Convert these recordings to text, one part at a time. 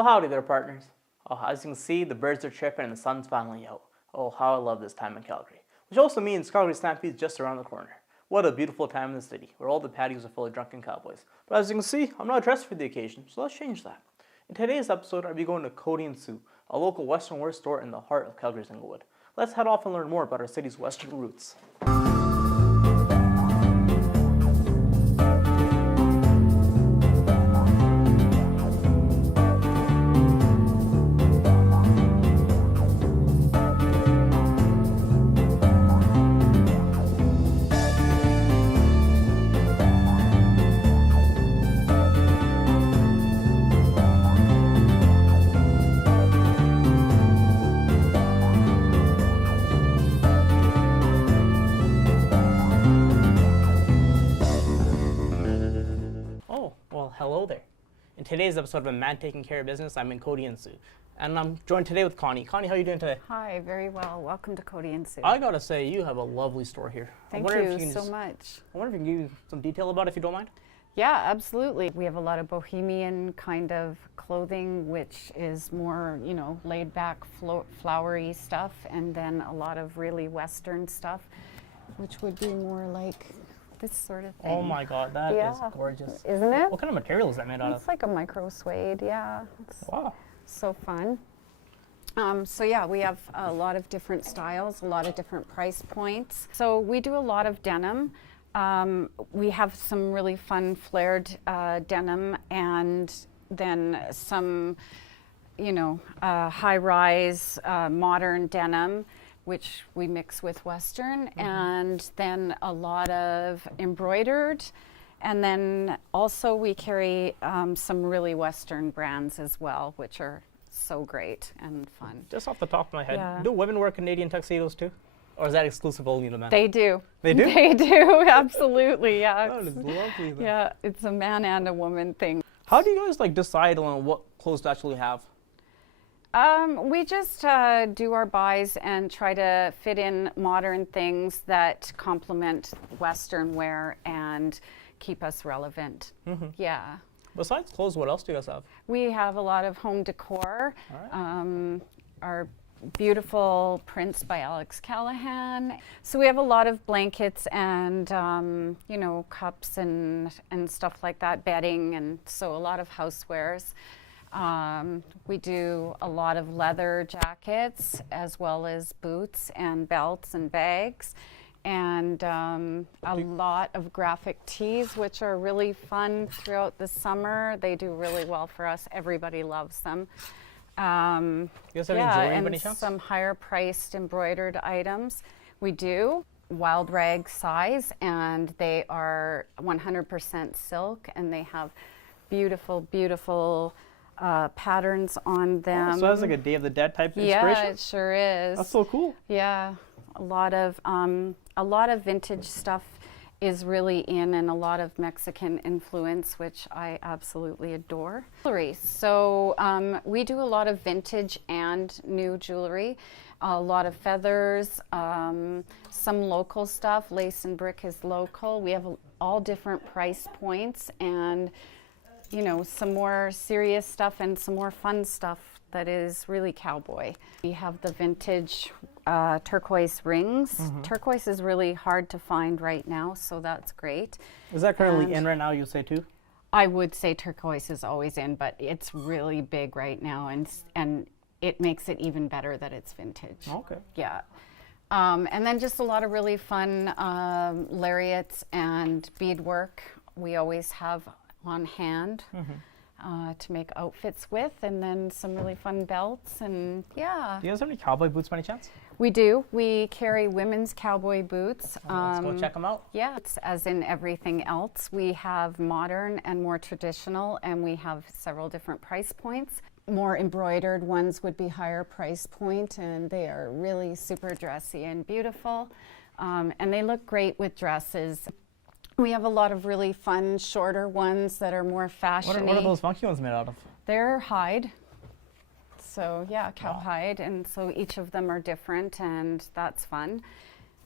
Well, howdy there, partners. Oh, as you can see, the birds are chirping and the sun's finally out. Oh, how I love this time in Calgary. Which also means Calgary Stampede is just around the corner. What a beautiful time in the city, where all the patios are full of drunken cowboys. But as you can see, I'm not dressed for the occasion, so let's change that. In today's episode, I'll be going to Cody Sioux, a local Western wear store in the heart of Calgary's Inglewood. Let's head off and learn more about our city's Western roots. Hello there. In today's episode of A Man Taking Care of Business, I'm in Cody Sioux. And I'm joined today with Connie. Connie, how are you doing today? Hi, very well. Welcome to Cody Sioux. I gotta say, you have a lovely store here. Thank you so much. I wonder if you can give some detail about it, if you don't mind? Yeah, absolutely. We have a lot of bohemian kind of clothing, which is more, laid back, flowery stuff, and then a lot of really Western stuff, which would be more like this sort of thing. Oh my God, that is gorgeous. Isn't it? What kind of material is that made out of? It's like a micro suede, yeah. Wow. So fun. So yeah, we have a lot of different styles, a lot of different price points. So we do a lot of denim. We have some really fun flared denim, and then some, high-rise modern denim, which we mix with Western, and then a lot of embroidered. And then also we carry some really Western brands as well, which are so great and fun. Just off the top of my head, do women wear Canadian tuxedos too? Or is that exclusive only to men? They do. They do? They do, absolutely, yeah. That is lovely though. Yeah, it's a man and a woman thing. How do you guys decide on what clothes to actually have? We just do our buys and try to fit in modern things that complement Western wear and keep us relevant. Yeah. Besides clothes, what else do you guys have? We have a lot of home decor. All right. Our beautiful prints by Alex Callahan. So we have a lot of blankets and cups and stuff like that, bedding, and so a lot of housewares. We do a lot of leather jackets as well as boots and belts and bags, and a lot of graphic tees, which are really fun throughout the summer. They do really well for us. Everybody loves them. You guys have any jewelry by any chance? Some higher priced embroidered items. We do. Wild rag size, and they are 100% silk, and they have beautiful, beautiful patterns on them. So that's like a Day of the Dead type inspiration? Yeah, it sure is. That's so cool. Yeah, a lot of vintage stuff is really in, and a lot of Mexican influence, which I absolutely adore. Jewelry. So we do a lot of vintage and new jewelry, a lot of feathers, some local stuff. Lace and brick is local. We have all different price points, and some more serious stuff and some more fun stuff that is really cowboy. We have the vintage turquoise rings. Turquoise is really hard to find right now, so that's great. Is that currently in right now, you say too? I would say turquoise is always in, but it's really big right now, and it makes it even better that it's vintage. Okay. Yeah. And then just a lot of really fun lariats and beadwork we always have on hand to make outfits with, and then some really fun belts, and yeah. Do you guys have any cowboy boots by any chance? We do. We carry women's cowboy boots. Let's go check them out. Yeah, it's as in everything else. We have modern and more traditional, and we have several different price points. More embroidered ones would be higher price point, and they are really super dressy and beautiful, and they look great with dresses. We have a lot of really fun, shorter ones that are more fashiony. What are those funky ones made out of? They're hide. So yeah, cowhide, and so each of them are different, and that's fun.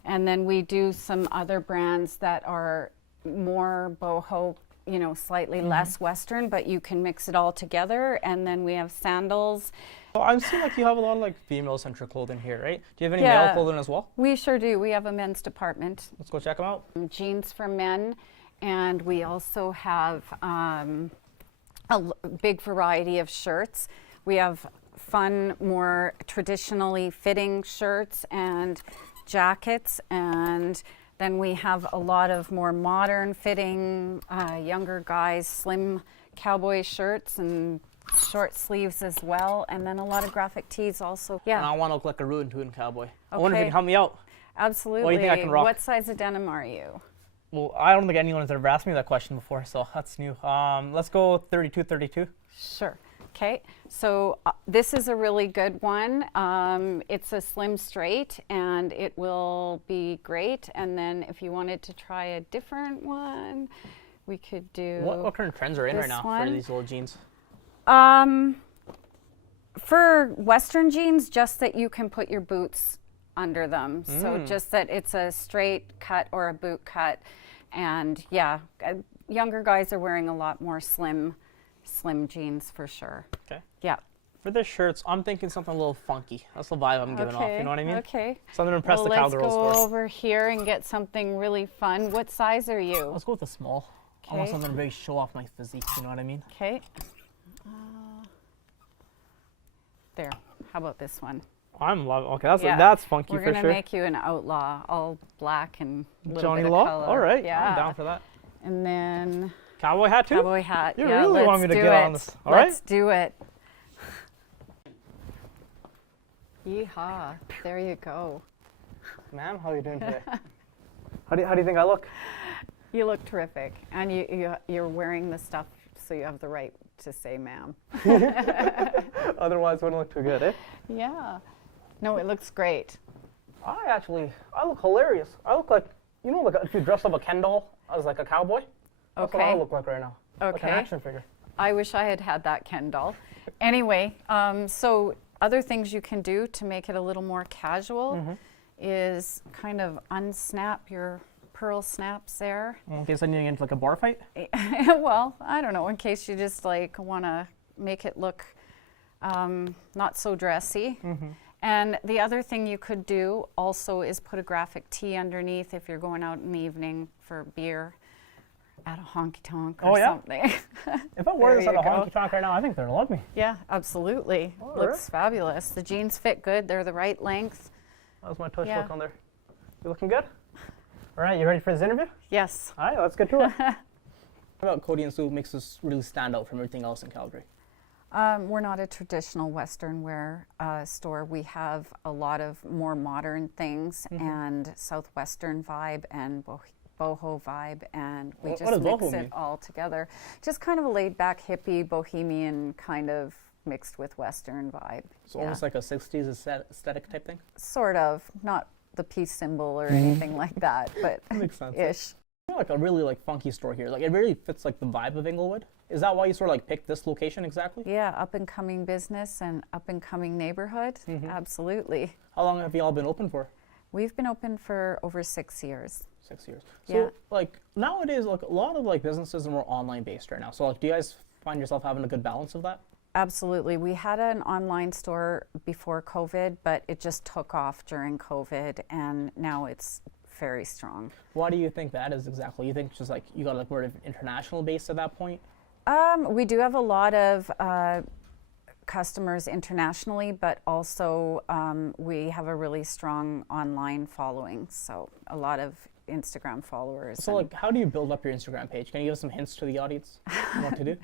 And then we do some other brands that are more boho you know, slightly less Western, but you can mix it all together. And then we have sandals. Well, I'm seeing like you have a lot of like female-centric clothing here, right? Do you have any male clothing as well? We sure do. We have a men's department. Let's go check them out. Jeans for men, and we also have big variety of shirts. We have fun, more traditionally fitting shirts and jackets, and then we have a lot of more modern fitting, younger guys, slim cowboy shirts and short sleeves as well, and then a lot of graphic tees also. Yeah. And I want to look like a rootin' tootin' cowboy. I wonder if you can help me out. Absolutely. What do you think I can rock? What size of denim are you? Well, I don't think anyone's ever asked me that question before, so that's new. Let's go 32, 32. Sure. Okay, so this is a really good one. It's a slim straight, and it will be great. And then if you wanted to try a different one, we could do. What kind of trends are in right now for these little jeans? For Western jeans, just that you can put your boots under them. So just that it's a straight cut or a boot cut. And yeah, younger guys are wearing a lot more slim jeans for sure. Okay. Yeah. For the shirts, I'm thinking something a little funky. That's the vibe I'm giving off, you know what I mean? Okay. Something to impress the cowgirls Let's go for. over here and get something really fun. What size are you? Let's go with the small. I want something to really show off my physique, you know what I mean? Okay. There. How about this one? I'm loving. Okay, that's funky for sure. We're gonna make you an outlaw, all black and a little Johnny bit of Law. color. All right, Yeah. I'm down for that. And then Cowboy hat too. cowboy hat. You yeah, really let's want me to do get it. on this? All right. Let's do it. Yeehaw! There you go. Ma'am, how are you doing today? How do you think I look? You look terrific, and you're wearing the stuff, so you have the right to say ma'am. Otherwise, it wouldn't look too good, eh? Yeah. No, it looks great. I look hilarious. I look like, you know, like if you dressed up a Ken doll as like a cowboy. That's what I look like right now. Like an action figure. I wish I had that Ken doll. Anyway, so other things you can do to make it a little more casual is kind of unsnap your pearl snaps there. In case I need to get into like a bar fight? Well, I don't know, in case you just like want to make it look not so dressy. And the other thing you could do also is put a graphic tee underneath if you're going out in the evening for beer at a honky-tonk or something. If I wore this at a honky-tonk right now, I think they'd love me. Yeah, absolutely. Looks fabulous. The jeans fit good. They're the right length. How's my tush look on there? You looking good? All right, you ready for this interview? Yes. All right, let's get to it. What about Cody Sioux makes us really stand out from everything else in Calgary? We're not a traditional Western wear store. We have a lot of more modern things and Southwestern vibe and boho vibe, and we just mix it all together. Just kind of a laid-back, hippie, bohemian kind of mixed with Western vibe. So almost like a 60s aesthetic type thing? Sort of. Not the peace symbol or anything like that, but makes sense. ish. Like a really like funky store here. Like it really fits like the vibe of Inglewood. Is that why you sort of like picked this location exactly? Yeah, up and coming business and up and coming neighborhood. Absolutely. How long have you all been open for? We've been open for over 6 years. 6 years. So like nowadays, like a lot of like businesses are more online based right now. So like, do you guys find yourself having a good balance of that? Absolutely. We had an online store before COVID, but it just took off during COVID, and now it's very strong. Why do you think that is exactly? You think just like you got like more international based at that point? We do have a lot of customers internationally, but also we have a really strong online following, so a lot of Instagram followers. So like, how do you build up your Instagram page? Can you give us some hints to the audience on what to do?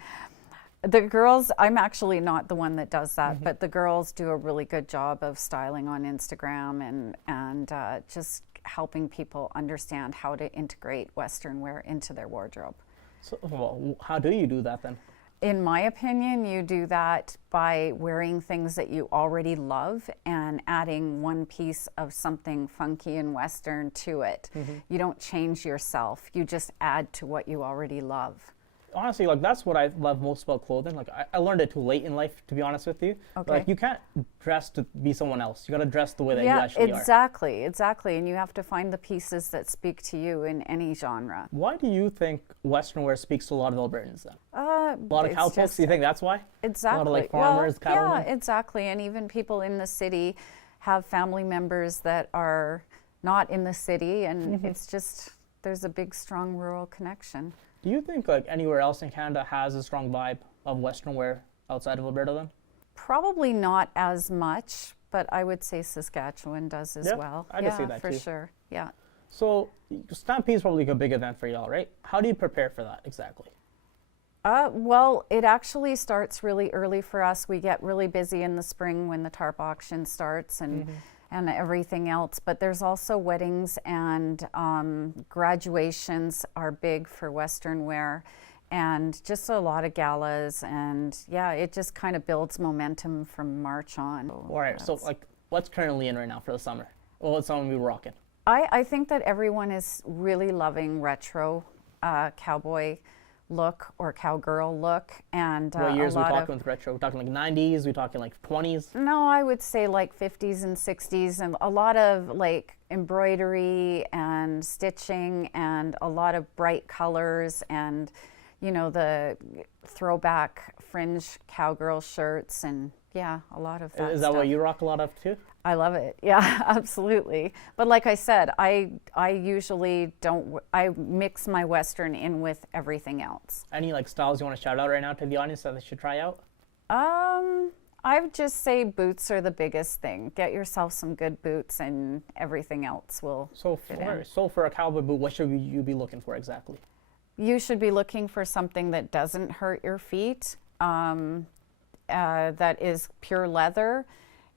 The girls, I'm actually not the one that does that, but the girls do a really good job of styling on Instagram and just helping people understand how to integrate Western wear into their wardrobe. So, well, how do you do that then? In my opinion, you do that by wearing things that you already love and adding one piece of something funky and Western to it. You don't change yourself, you just add to what you already love. honestly, like that's what I love most about clothing. Like I learned it too late in life, to be honest with you. Okay. Like you can't dress to be someone else. You got to dress the way that you actually are. Exactly. And you have to find the pieces that speak to you in any genre. Why do you think Western wear speaks to a lot of Albertans then? A A lot of cowpokes. Do you think that's why? Exactly. A lot of like farmers, well, cattlemen. yeah, exactly. And even people in the city have family members that are not in the city, and it's just there's a big, strong rural connection. Do you think like anywhere else in Canada has a strong vibe of Western wear outside of Alberta then? Probably not as much, but I would say Saskatchewan does as well. I can see that for too. sure. Yeah. So Stampede is probably like a big event for y'all, right? How do you prepare for that exactly? Well, it actually starts really early for us. We get really busy in the spring when the tarp auction starts and everything else. But there's also weddings and graduations are big for Western wear, and just a lot of galas. And yeah, it just kind of builds momentum from March on. All right. So like, what's currently in right now for the summer? Well, what's something we rocking? I think that everyone is really loving retro cowboy look or cowgirl look, and What years a are we lot talking with retro? We're talking like 90s, we talking like 20s? No, I would say like 50s and 60s, and a lot of like embroidery and stitching and a lot of bright colors, and you know, the throwback fringe cowgirl shirts, and yeah, a lot of that Is that stuff. what you rock a lot of too? I love it. Yeah, absolutely. But like I said, I usually don't, I mix my Western in with everything else. Any like styles you want to shout out right now to the audience that they should try out? I would just say boots are the biggest thing. Get yourself some good boots and everything else will fit in. So for a cowboy boot, what should you be looking for exactly? You should be looking for something that doesn't hurt your feet, that is pure leather.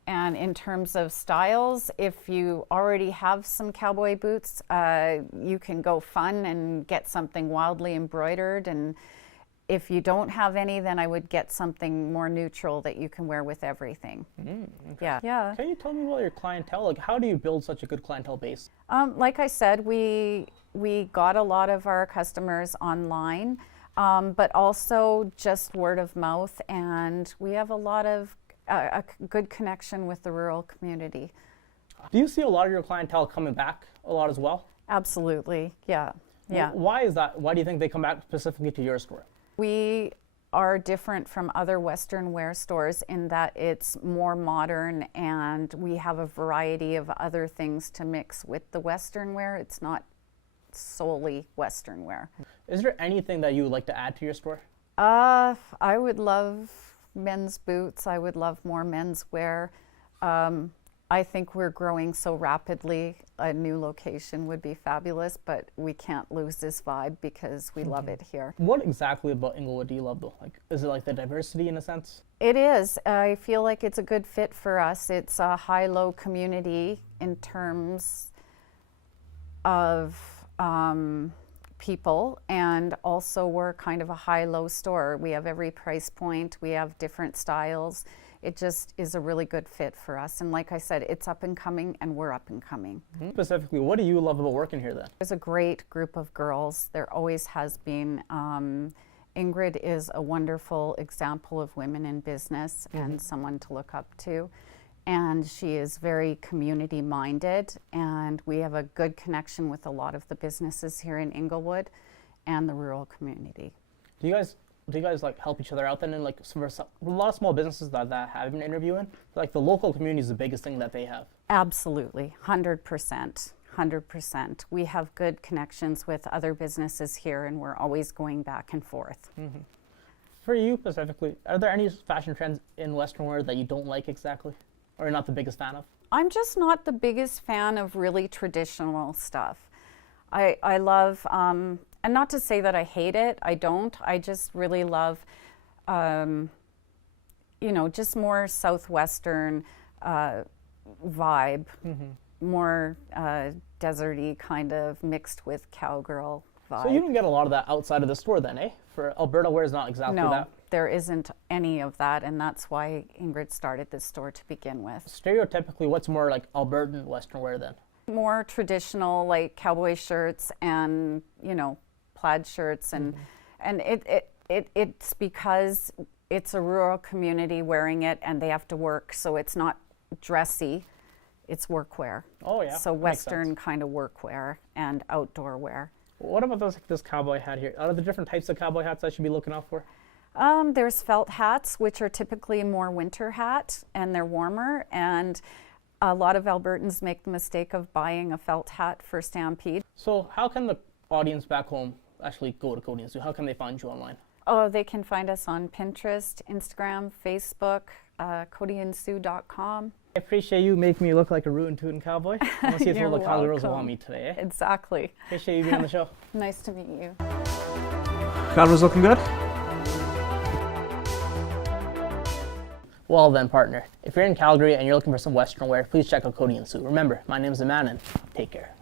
And in terms of styles, if you already have some cowboy boots, you can go fun and get something wildly embroidered. And if you don't have any, then I would get something more neutral that you can wear with everything. Okay. Yeah. Can you tell me about your clientele? Like, how do you build such a good clientele base? Like I said, we got a lot of our customers online, but also just word of mouth, and we have a lot of a good connection with the rural community. Do you see a lot of your clientele coming back a lot as well? Absolutely, yeah. Why is that? Why do you think they come back specifically to your store? We are different from other Western wear stores in that it's more modern, and we have a variety of other things to mix with the Western wear. It's not solely Western wear. Is there anything that you would like to add to your store? I would love men's boots. I would love more men's wear. I think we're growing so rapidly. A new location would be fabulous, but we can't lose this vibe because we love it here. What exactly about Inglewood do you love though? Like, is it like the diversity in a sense? It is. I feel like it's a good fit for us. It's a high-low community in terms of people, and also we're kind of a high-low store. We have every price point. We have different styles. It just is a really good fit for us. And like I said, it's up and coming, and we're up and coming. Specifically, what do you love about working here then? There's a great group of girls. There always has been. Ingrid is a wonderful example of women in business and someone to look up to. And she is very community minded, and we have a good connection with a lot of the businesses here in Inglewood and the rural community. Do you guys like help each other out then? And like for a lot of small businesses that have been interviewing, like the local community is the biggest thing that they have. Absolutely, 100%. 100%. We have good connections with other businesses here, and we're always going back and forth. For you specifically, are there any fashion trends in Western wear that you don't like exactly? Or you're not the biggest fan of? I'm just not the biggest fan of really traditional stuff. I love, and not to say that I hate it, I don't. I just really love, just more Southwestern vibe, more deserty kind of mixed with cowgirl vibe. So you don't get a lot of that outside of the store then, eh? For Alberta wear is not exactly No, that. there isn't any of that, and that's why Ingrid started this store to begin with. Stereotypically, what's more like Albertan Western wear then? More traditional, like cowboy shirts and, plaid shirts and And it's because it's a rural community wearing it and they have to work, so it's not dressy, it's workwear. Oh yeah. So makes Western sense. kind of workwear and outdoor wear. What about this cowboy hat here? Out of the different types of cowboy hats I should be looking out for? There's felt hats, which are typically more winter hat, and they're warmer. And a lot of Albertans make the mistake of buying a felt hat for Stampede. So how can the audience back home actually go to Cody Sioux? How can they find you online? Oh, they can find us on Pinterest, Instagram, Facebook, codyandsioux.com. I appreciate you making me look like a rootin' tootin' cowboy. I want to see if all the You're cowgirls welcome. want me today. Exactly. Appreciate you being on the show. Nice to meet you. Camera's looking good. Well then, partner, if you're in Calgary and you're looking for some Western wear, please check out Cody Sioux. Remember, my name's Aman, and take care.